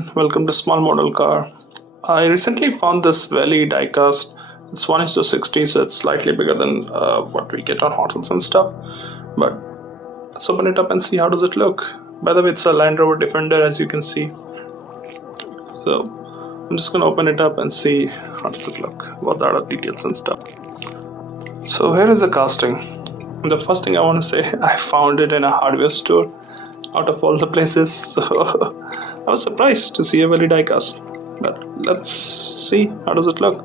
everyone, welcome to Small Model Car. I recently found this Welly diecast. It's 1:60, so it's slightly bigger than what we get on HotWheels and stuff. But let's open it up and see how does it look. By the way, it's a Land Rover Defender, as you can see. So I'm just gonna open it up and see how does it look, what the other details and stuff. So here is the casting. The first thing I want to say, I found it in a hardware store out of all the places, so I was surprised to see a Welly diecast. But let's see how does it look.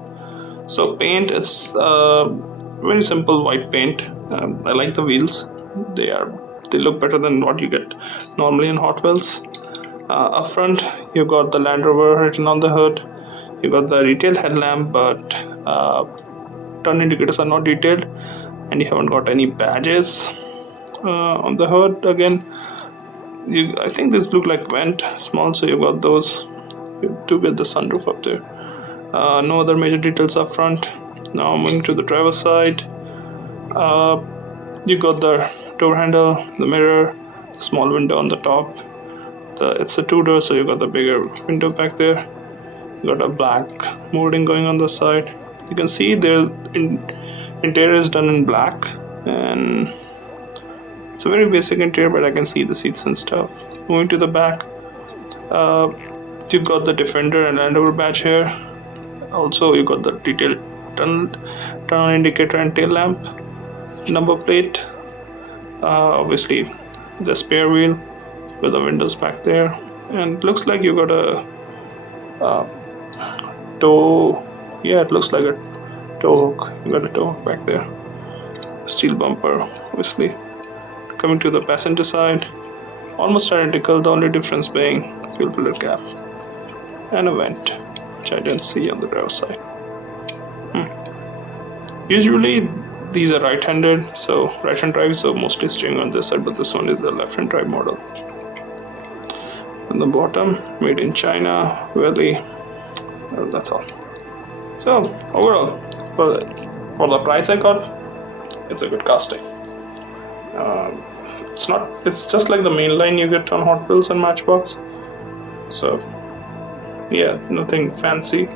So paint, it's very simple white paint. I like the wheels. They look better than what you get normally in Hot Wheels. Up front, you got the Land Rover written on the hood. You got the detailed headlamp, but turn indicators are not detailed, and you haven't got any badges on the hood. Again, I think these look like vent small, so you got those. You do get the sunroof up there. No other major details up front. Now moving to the driver's side, you got the door handle, the mirror, the small window on the top. It's a two-door, so you got the bigger window back there. You got a black molding going on the side. You can see the interior is done in black, and it's a very basic interior, but I can see the seats and stuff. Moving to the back, you got the Defender and Land Rover badge here. Also, you got the detailed turn indicator and tail lamp, number plate. Obviously, the spare wheel with the windows back there, and looks like you got a tow. Yeah, it looks like a tow hook. You got a tow hook back there. Steel bumper, obviously. Coming to the passenger side, almost identical, the only difference being fuel filler cap and a vent, which I didn't see on the driver's side. Usually these are right-handed, so right-hand drive, so mostly steering on this side, but this one is a left-hand drive model. On the bottom, made in China, Welly. Well, that's all. So overall, for the price I got, it's a good casting. It's just like the main line you get on Hot Wheels and Matchbox. So yeah, nothing fancy,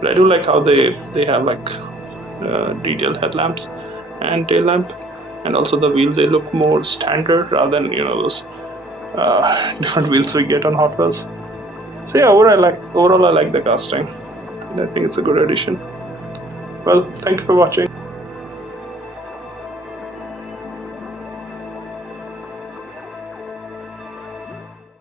but I do like how they have like detailed headlamps and tail lamp, and also the wheels, they look more standard rather than those different wheels we get on Hot Wheels. So yeah, overall I like the casting, and I think it's a good addition. Well, thank you for watching.